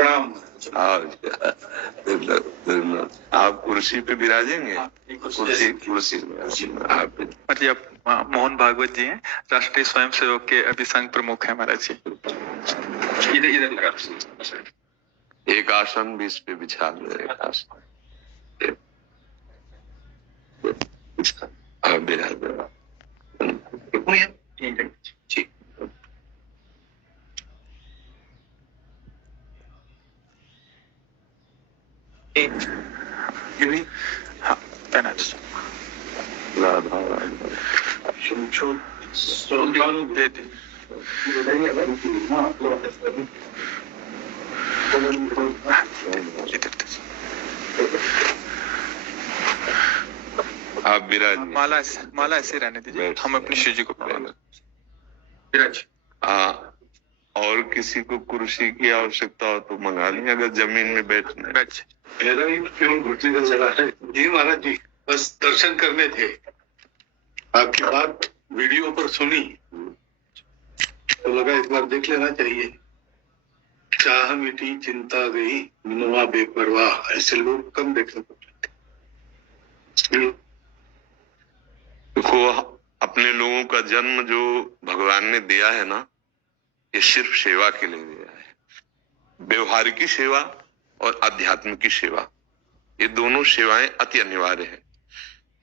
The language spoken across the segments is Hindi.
प्रणाम। आप कुर्सी पे विराजेंगे? कुर्सी आप मतलब मोहन भागवत जी हैं, राष्ट्रीय स्वयंसेवक के अभी संघ प्रमुख है महाराज जी। इधर इधर लगा। एक आसन भी इस पे बिछा दो, एक आसन आप विराज। ठीक। हाँ, पहना राधा दे दे। आप विराज। माला ऐसे रहने दीजिए, हम अपनी शिव जी को विराज। हाँ, और किसी को कुर्सी की आवश्यकता हो तो मंगा लें, अगर जमीन में बैठना। बैठ। मेरा ही क्यों घुटने का जगह है जी महाराज जी, बस दर्शन करने थे। आपकी बात वीडियो पर सुनी तो लगा इस बार देख लेना चाहिए। चाह मिटी चिंता गई मनवा बेपरवाह, ऐसे लोग कम देखने को मिलते। देखो, अपने लोगों का जन्म जो भगवान ने दिया है ना, ये सिर्फ सेवा के लिए दिया है। व्यवहार की सेवा और अध्यात्म की सेवा, ये दोनों सेवाएं अति अनिवार्य है।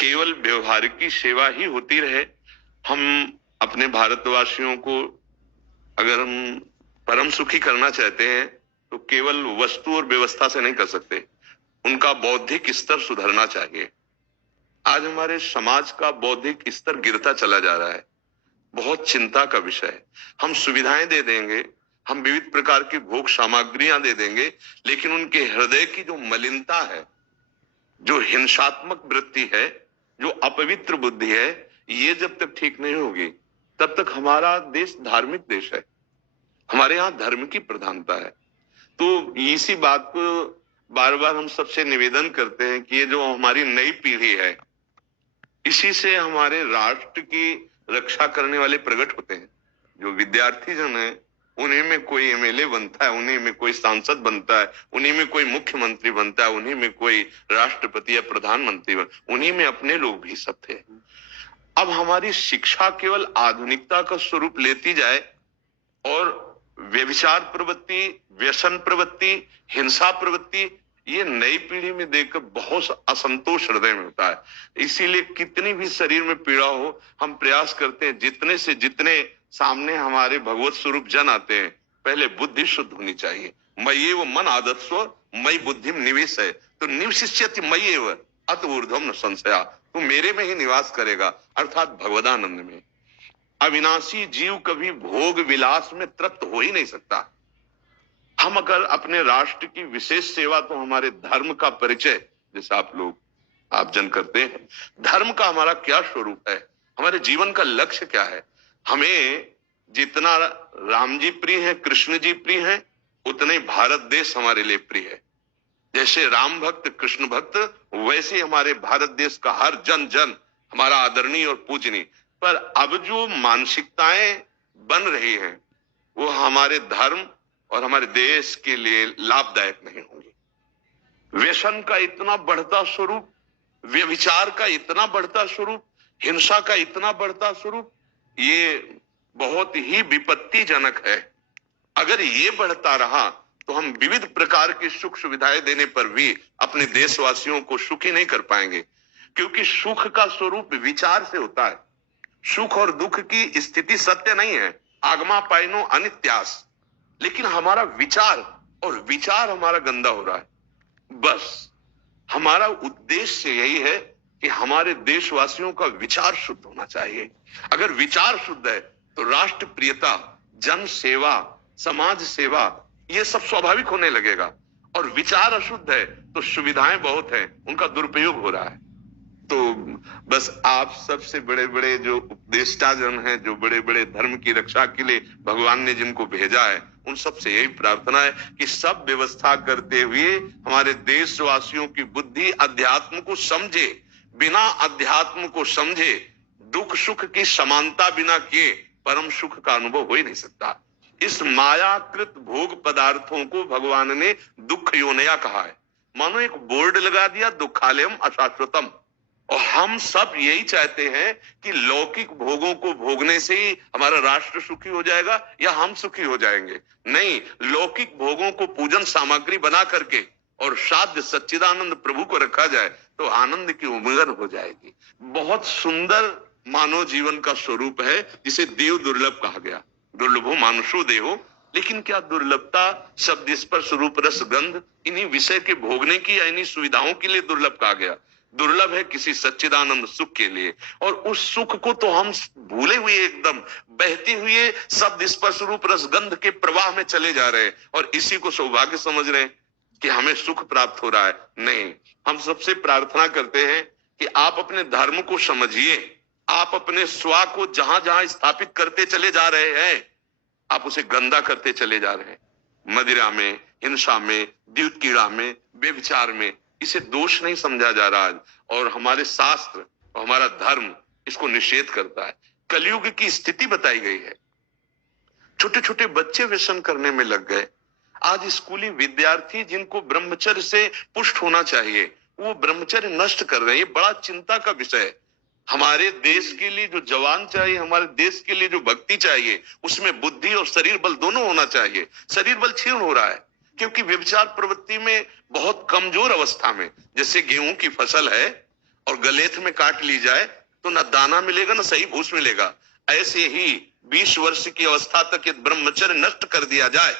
केवल व्यवहार की सेवा ही होती रहे, हम अपने भारतवासियों को अगर हम परम सुखी करना चाहते हैं तो केवल वस्तु और व्यवस्था से नहीं कर सकते, उनका बौद्धिक स्तर सुधरना चाहिए। आज हमारे समाज का बौद्धिक स्तर गिरता चला जा रहा है, बहुत चिंता का विषय है। हम सुविधाएं दे देंगे, हम विविध प्रकार की भोग सामग्रियां दे देंगे, लेकिन उनके हृदय की जो मलिनता है, जो हिंसात्मक वृत्ति है, जो अपवित्र बुद्धि है, ये जब तक ठीक नहीं होगी तब तक हमारा देश धार्मिक देश है, हमारे यहाँ धर्म की प्रधानता है। तो इसी बात को बार बार हम सबसे निवेदन करते हैं कि ये जो हमारी नई पीढ़ी है, इसी से हमारे राष्ट्र की रक्षा करने वाले प्रकट होते हैं। जो विद्यार्थी जन है, उन्हीं में कोई एमएलए बनता है, उन्हीं में कोई सांसद बनता है, उन्हीं में कोई मुख्यमंत्री बनता है, उन्हीं में कोई राष्ट्रपति या प्रधानमंत्री उन्हीं में अपने लोग भी सब थे। अब हमारी शिक्षा केवल आधुनिकता का स्वरूप लेती जाए और व्यभिचार प्रवृत्ति, व्यसन प्रवृत्ति, हिंसा प्रवृत्ति, ये नई पीढ़ी में देखकर बहुत असंतोष हृदय में होता है। इसीलिए कितनी भी शरीर में पीड़ा हो, हम प्रयास करते हैं जितने से जितने सामने हमारे भगवत स्वरूप जन आते हैं, पहले बुद्धि शुद्ध होनी चाहिए। मयि वो मन आदत स्व मई बुद्धि निवेश है, तो निवशिष्यति मयि व अत ऊर्ध्वम न संशया, तू मेरे में ही निवास करेगा, अर्थात भगवदानंद में। अविनाशी जीव कभी भोग विलास में तृप्त हो ही नहीं सकता। हम अगर अपने राष्ट्र की विशेष सेवा, तो हमारे धर्म का परिचय जैसे आप जन करते हैं, धर्म का हमारा क्या स्वरूप है, हमारे जीवन का लक्ष्य क्या है। हमें जितना राम जी प्रिय है, कृष्ण जी प्रिय है, उतने भारत देश हमारे लिए प्रिय है। जैसे राम भक्त कृष्ण भक्त, वैसे हमारे भारत देश का हर जन जन हमारा आदरणीय और पूजनीय। पर अब जो मानसिकताएं बन रही हैं, वो हमारे धर्म और हमारे देश के लिए लाभदायक नहीं होंगी। व्यसन का इतना बढ़ता स्वरूप, व्यभिचार का इतना बढ़ता स्वरूप, हिंसा का इतना बढ़ता स्वरूप, ये बहुत ही विपत्तिजनक है। अगर ये बढ़ता रहा तो हम विविध प्रकार की सुख सुविधाएं देने पर भी अपने देशवासियों को सुखी नहीं कर पाएंगे, क्योंकि सुख का स्वरूप विचार से होता है। सुख और दुख की स्थिति सत्य नहीं है, आगमा पाइनो अनित्यास, लेकिन हमारा विचार, और विचार हमारा गंदा हो रहा है। बस हमारा उद्देश्य यही है कि हमारे देशवासियों का विचार शुद्ध होना चाहिए। अगर विचार शुद्ध है तो राष्ट्र प्रियता, जन सेवा, समाज सेवा, ये सब स्वाभाविक होने लगेगा। और विचार अशुद्ध है तो सुविधाएं बहुत हैं, उनका दुरुपयोग हो रहा है। तो बस आप सबसे बड़े बड़े जो उपदेष्टा जन हैं, जो बड़े बड़े धर्म की रक्षा के लिए भगवान ने जिनको भेजा है, उन सबसे यही प्रार्थना है कि सब व्यवस्था करते हुए हमारे देशवासियों की बुद्धि अध्यात्म को समझे। बिना अध्यात्म को समझे दुख सुख की समानता बिना किए परम सुख का अनुभव हो ही नहीं सकता। इस मायाकृत भोग पदार्थों को भगवान ने दुख योनया कहा है। मानो एक बोर्ड लगा दिया, दुखालयम अशाश्वतम। और हम सब यही चाहते हैं कि लौकिक भोगों को भोगने से ही हमारा राष्ट्र सुखी हो जाएगा या हम सुखी हो जाएंगे। नहीं, लौकिक भोगों को पूजन सामग्री बना करके और साध्य सच्चिदानंद प्रभु को रखा जाए तो आनंद की उमंगन हो जाएगी। बहुत सुंदर मानव जीवन का स्वरूप है, जिसे देव दुर्लभ कहा गया। दुर्लभो मानुषो देहो। लेकिन क्या दुर्लभता शब्द स्पर्श रूप रस गंध इन्हीं विषय के भोगने की या इन्हीं सुविधाओं के लिए दुर्लभ कहा गया? दुर्लभ है किसी सच्चिदानंद सुख के लिए। और उस सुख को तो हम भूले हुए एकदम बहते हुए शब्द स्पर्श रूप रस गंध के प्रवाह में चले जा रहे हैं और इसी को सौभाग्य समझ रहे हैं कि हमें सुख प्राप्त हो रहा है। नहीं, हम सबसे प्रार्थना करते हैं कि आप अपने धर्म को समझिए। आप अपने स्व को जहां जहां स्थापित करते चले जा रहे हैं, आप उसे गंदा करते चले जा रहे हैं। मदिरा में, हिंसा में, द्यूत कीड़ा में, व्यभिचार में, इसे दोष नहीं समझा जा रहा है। और हमारे शास्त्र और हमारा धर्म इसको निषेध करता है। कलयुग की स्थिति बताई गई है। छोटे छोटे बच्चे व्यसन करने में लग गए। आज स्कूली विद्यार्थी जिनको ब्रह्मचर्य से पुष्ट होना चाहिए, वो ब्रह्मचर्य नष्ट कर रहे हैं। ये बड़ा चिंता का विषय है। हमारे देश के लिए जो जवान चाहिए, हमारे देश के लिए जो भक्ति चाहिए, उसमें बुद्धि और शरीर बल दोनों होना चाहिए। शरीर बल क्षीण हो रहा है क्योंकि व्यभिचार प्रवृत्ति में बहुत कमजोर अवस्था में, जैसे गेहूं की फसल है और गलेथ में काट ली जाए तो न दाना मिलेगा न सही भूस मिलेगा। ऐसे ही 20 वर्ष की अवस्था तक ब्रह्मचर्य नष्ट कर दिया जाए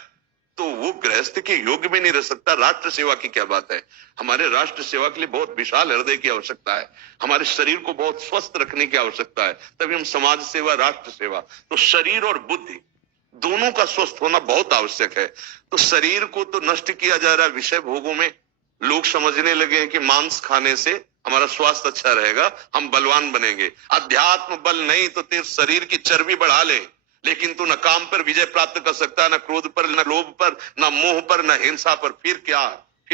तो वो गृहस्थ के योग्य भी नहीं रह सकता। राष्ट्र सेवा की क्या बात है। हमारे राष्ट्र सेवा के लिए बहुत विशाल हृदय की आवश्यकता है। हमारे शरीर को बहुत स्वस्थ रखने की आवश्यकता है, तभी हम समाज सेवा, राष्ट्र सेवा। तो शरीर और बुद्धि दोनों का स्वस्थ होना बहुत आवश्यक है। तो शरीर को तो नष्ट किया जा रहा है विषय भोगों में। लोग समझने लगे हैं कि मांस खाने से हमारा स्वास्थ्य अच्छा रहेगा, हम बलवान बनेंगे। अध्यात्म बल नहीं तो तेरे शरीर की चर्बी बढ़ा ले, लेकिन तू न काम पर विजय प्राप्त कर सकता, न क्रोध पर, न लोभ पर, न मोह पर, न हिंसा पर। फिर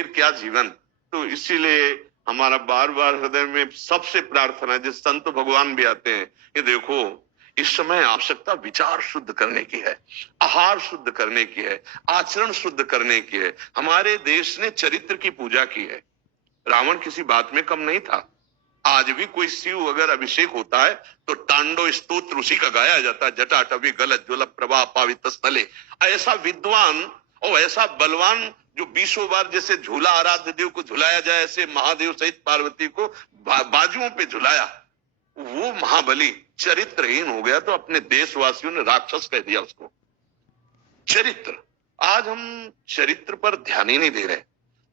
क्या जीवन। तो इसीलिए हमारा बार बार हृदय में सबसे प्रार्थना है, जिस संत भगवान भी आते हैं, ये देखो इस समय आवश्यकता विचार शुद्ध करने की है, आहार शुद्ध करने की है, आचरण शुद्ध करने की है। हमारे देश ने चरित्र की पूजा की है। रावण किसी बात में कम नहीं था। आज भी कोई शिव अगर अभिषेक होता है तो तांडव स्तोत्र उसी का गाया जाता है। जटाटवी गलत ज्वल प्रवाह पावित स्थले। ऐसा विद्वान और ऐसा बलवान जो 20 बार जैसे झूला आराध्य देव को झुलाया जाए, ऐसे महादेव सहित पार्वती को बाजुओं पे झुलाया, वो महाबली चरित्रहीन हो गया तो अपने देशवासियों ने राक्षस कह दिया उसको। चरित्र, आज हम चरित्र पर ध्यान ही नहीं दे रहे।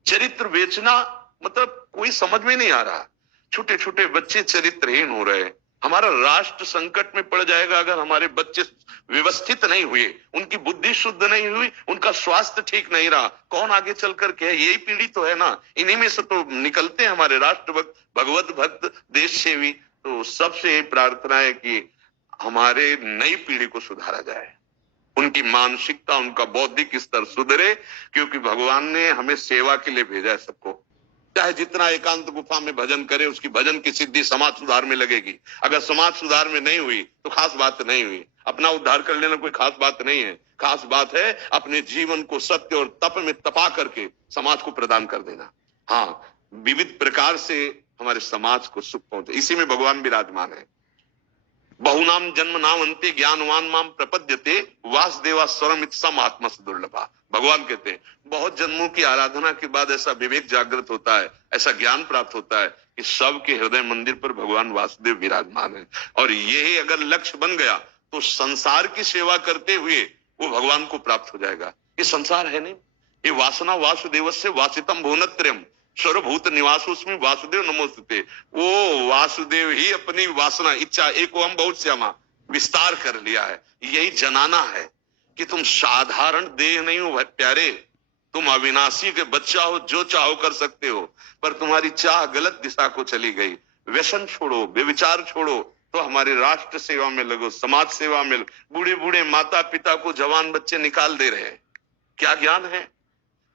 चरित्र बेचना मतलब कोई समझ में नहीं आ रहा। छोटे छोटे बच्चे चरित्रहीन हो रहे हैं। हमारा राष्ट्र संकट में पड़ जाएगा अगर हमारे बच्चे व्यवस्थित नहीं हुए, उनकी बुद्धि शुद्ध नहीं हुई, उनका स्वास्थ्य ठीक नहीं रहा। कौन आगे चल करके है? यही पीढ़ी तो है ना, इन्हीं में से तो निकलते हैं हमारे राष्ट्र भक्त, भगवत भक्त, देश सेवी। तो सबसे प्रार्थना है कि हमारे नई पीढ़ी को सुधारा जाए, उनकी मानसिकता, उनका बौद्धिक स्तर सुधरे, क्योंकि भगवान ने हमें सेवा के लिए भेजा है सबको। चाहे जितना एकांत गुफा में भजन करे, उसकी भजन की सिद्धि समाज सुधार में लगेगी। अगर समाज सुधार में नहीं हुई तो खास बात नहीं हुई। अपना उद्धार कर लेना कोई खास बात नहीं है। खास बात है अपने जीवन को सत्य और तप में तपा करके समाज को प्रदान कर देना। हाँ, विविध प्रकार से हमारे समाज को सुख पहुंचे, इसी में भगवान विराजमान है। बहुनाम जन्म नाम अंते ज्ञानवान माम प्रपद्यते वासुदेवा स्वरम इत्सम आत्मा दुर्लभा। भगवान कहते हैं बहुत जन्मों की आराधना के बाद ऐसा विवेक जागृत होता है, ऐसा ज्ञान प्राप्त होता है कि सबके हृदय मंदिर पर भगवान वासुदेव विराजमान है। और यही अगर लक्ष्य बन गया तो संसार की सेवा करते हुए वो भगवान को प्राप्त हो जाएगा। ये संसार है नहीं, ये वासना वासुदेवस्य वासितम भुवनत्रयम् सर्वभूत निवासोस्मि वासुदेव नमोस्तुते। वो वासुदेव ही अपनी वासना, इच्छा, एको हम बहुत श्यामा विस्तार कर लिया है। यही जनाना है कि तुम साधारण देह नहीं हो भाई प्यारे, तुम अविनाशी के बच्चा हो, जो चाहो कर सकते हो। पर तुम्हारी चाह गलत दिशा को चली गई। व्यसन छोड़ो, व्यभिचार छोड़ो, तो हमारे राष्ट्र सेवा में लगो, समाज सेवा में। बूढ़े बूढ़े माता पिता को जवान बच्चे निकाल दे रहे हैं। क्या ज्ञान है?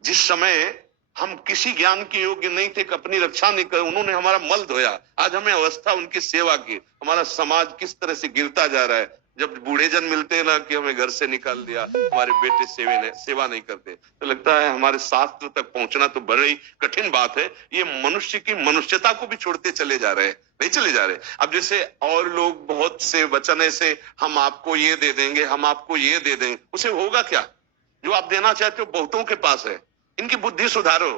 जिस समय हम किसी ज्ञान के योग्य नहीं थे, अपनी रक्षा नहीं कर, उन्होंने हमारा मल धोया। आज हमें अवस्था उनकी सेवा की। हमारा समाज किस तरह से गिरता जा रहा है। जब बूढ़े जन मिलते हैं ना कि हमें घर से निकाल दिया, हमारे बेटे सेवा नहीं करते, तो लगता है हमारे शास्त्र तक पहुंचना तो बड़ी कठिन बात है। ये मनुष्य की मनुष्यता को भी छोड़ते चले जा रहे हैं, नहीं चले जा रहे। अब जैसे और लोग बहुत से वचन ऐसे, हम आपको ये दे देंगे, हम आपको ये दे देंगे, उसे होगा क्या? जो आप देना चाहते हो बहुतों के पास है। इनकी बुद्धि सुधारो,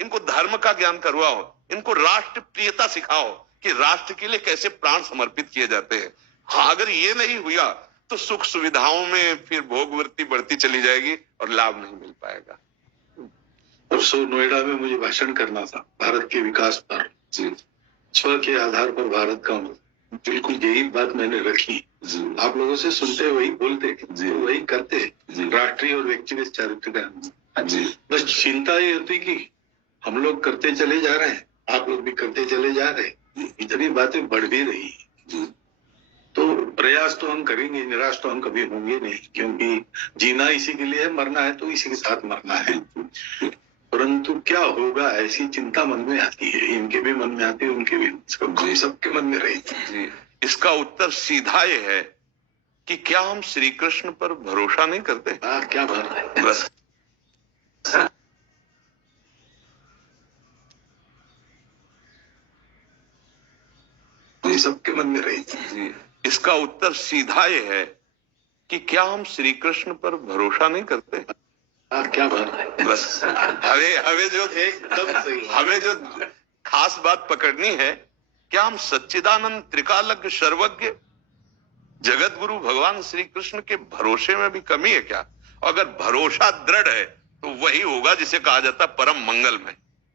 इनको धर्म का ज्ञान करवाओ, इनको राष्ट्र प्रियता सिखाओ कि राष्ट्र के लिए कैसे प्राण समर्पित किए जाते हैं। हाँ, अगर ये नहीं हुआ तो सुख सुविधाओं में फिर भोगवृत्ति बढ़ती चली जाएगी और लाभ नहीं मिल पाएगा। परसों नोएडा में मुझे भाषण करना था भारत के विकास पर। स्व के आधार पर भारत का बिल्कुल यही बात मैंने रखी। आप लोगों से सुनते वही बोलते, वही करते, राष्ट्रीय और व्यक्तिगत चारित्र का। बस चिंता ये होती कि हम लोग करते चले जा रहे हैं, आप लोग भी करते चले जा रहे हैं, इतनी बातें बढ़ भी रही। तो प्रयास तो हम करेंगे, निराश तो हम कभी होंगे नहीं, क्योंकि जीना इसी के लिए है, मरना है तो इसी के साथ मरना है। परंतु क्या होगा ऐसी चिंता मन में आती है, इनके भी मन में आती है, उनके भी, सबके मन में रही। इसका उत्तर सीधा ये है कि क्या हम श्री कृष्ण पर भरोसा नहीं करते? क्या बात है, बस सबके मन में रही। इसका उत्तर सीधा ये है कि क्या हम श्री कृष्ण पर भरोसा नहीं करते? क्या बात है, बस हमें जो एकदम सही, हमें जो खास बात पकड़नी है, क्या हम सच्चिदानंद त्रिकालज्ञ सर्वज्ञ जगत गुरु भगवान श्री कृष्ण के भरोसे में भी कमी है क्या? अगर भरोसा दृढ़ है तो वही होगा जिसे कहा जाता परम मंगल में,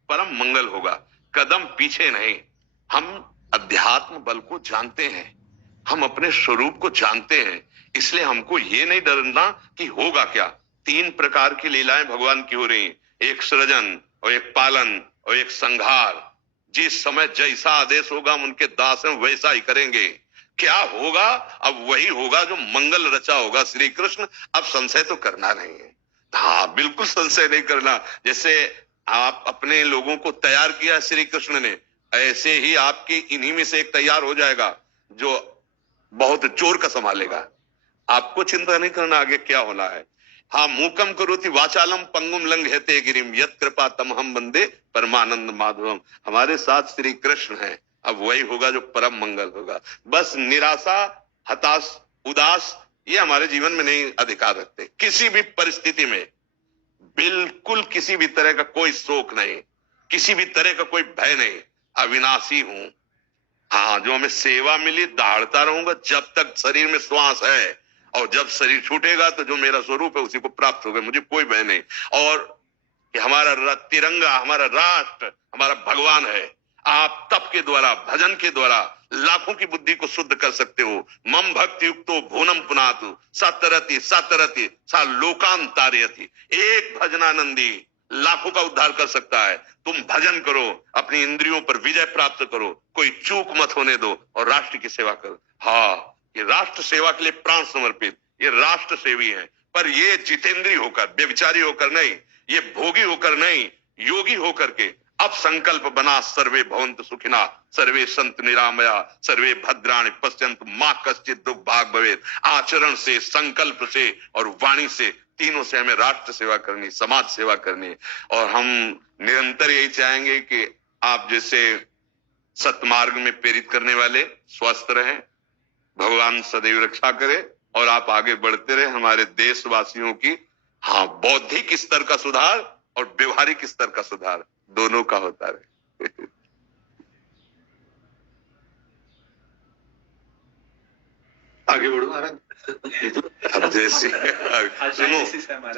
परम मंगल होगा, कदम पीछे नहीं। हम अध्यात्म बल को जानते हैं, हम अपने स्वरूप को जानते हैं, इसलिए हमको ये नहीं डरना कि होगा क्या। 3 प्रकार की लीलाएं भगवान की हो रही, एक सृजन और एक पालन और एक संहार। जिस समय जैसा आदेश होगा हम उनके दास हैं, वैसा ही करेंगे। क्या होगा? अब वही होगा जो मंगल रचा होगा श्री कृष्ण। अब संशय तो करना नहीं है, हाँ बिल्कुल संशय नहीं करना। जैसे आप अपने लोगों को तैयार किया श्री कृष्ण ने, ऐसे ही आपके इन्हीं में से एक तैयार हो जाएगा जो बहुत चोर का संभालेगा। आपको चिंता नहीं करना आगे क्या होना है। हाँ, मूकम करोति वाचालम पंगुम लंघयते गिरिम यत् कृपा तमहम वंदे परमानंद माधवम। हमारे साथ श्री कृष्ण हैं, अब वही होगा जो परम मंगल होगा। बस निराशा, हताश, उदास ये हमारे जीवन में नहीं अधिकार रखते। किसी भी परिस्थिति में बिल्कुल किसी भी तरह का कोई शोक नहीं, किसी भी तरह का कोई भय नहीं। अविनाशी हूं, हाँ जो हमें सेवा मिली दहाड़ता रहूंगा जब तक शरीर में श्वास है, और जब शरीर छूटेगा तो जो मेरा स्वरूप है उसी को प्राप्त होगा, मुझे कोई भय नहीं। और कि हमारा तिरंगा, हमारा राष्ट्र, हमारा भगवान है। आप तप के द्वारा, भजन के द्वारा लाखों की बुद्धि को शुद्ध कर सकते हो। मम भक्ति युक्तो भुवनम पुनातु सतरति सतरति सा लोकांतारयति। एक भजनानंदी लाखों का उद्धार कर सकता है। तुम भजन करो, अपनी इंद्रियों पर विजय प्राप्त करो, कोई चूक मत होने दो और राष्ट्र की सेवा करो। हाँ, ये राष्ट्र सेवा के लिए प्राण समर्पित, ये राष्ट्र सेवी है। पर ये जितेंद्रीय होकर, व्यभिचारी होकर नहीं, ये भोगी होकर नहीं, योगी होकर के अब संकल्प बना, सर्वे भवन्तु सुखिना, सर्वे सन्तु निरामया, सर्वे भद्राणि पश्यन्तु मा कश्चित् दुःख भाग भवेत्। आचरण से, संकल्प से और वाणी से, तीनों से हमें राष्ट्र सेवा करनी, समाज सेवा करनी। और हम निरंतर यही चाहेंगे कि आप जैसे सतमार्ग में प्रेरित करने वाले स्वस्थ रहें, भगवान सदैव रक्षा करे और आप आगे बढ़ते रहे। हमारे देशवासियों की हाँ बौद्धिक स्तर का सुधार और व्यवहारिक स्तर का सुधार दोनों का होता रहे। आगे बढ़ो महाराज। अब जैसे सुनो,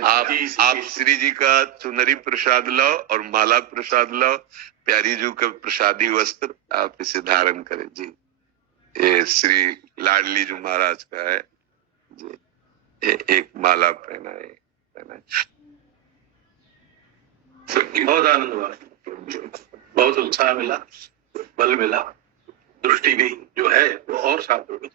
आप श्री जी का चुनरी प्रसाद लाओ और माला प्रसाद लाओ, प्यारी जी का प्रसादी वस्त्र आप इसे धारण करें जी। ये श्री लाडली जी महाराज का है जी, एक माला पहनाए। बहुत आनंद हुआ, बहुत उत्साह मिला, बल मिला, दृष्टि भी जो है वो और साफ हो गई।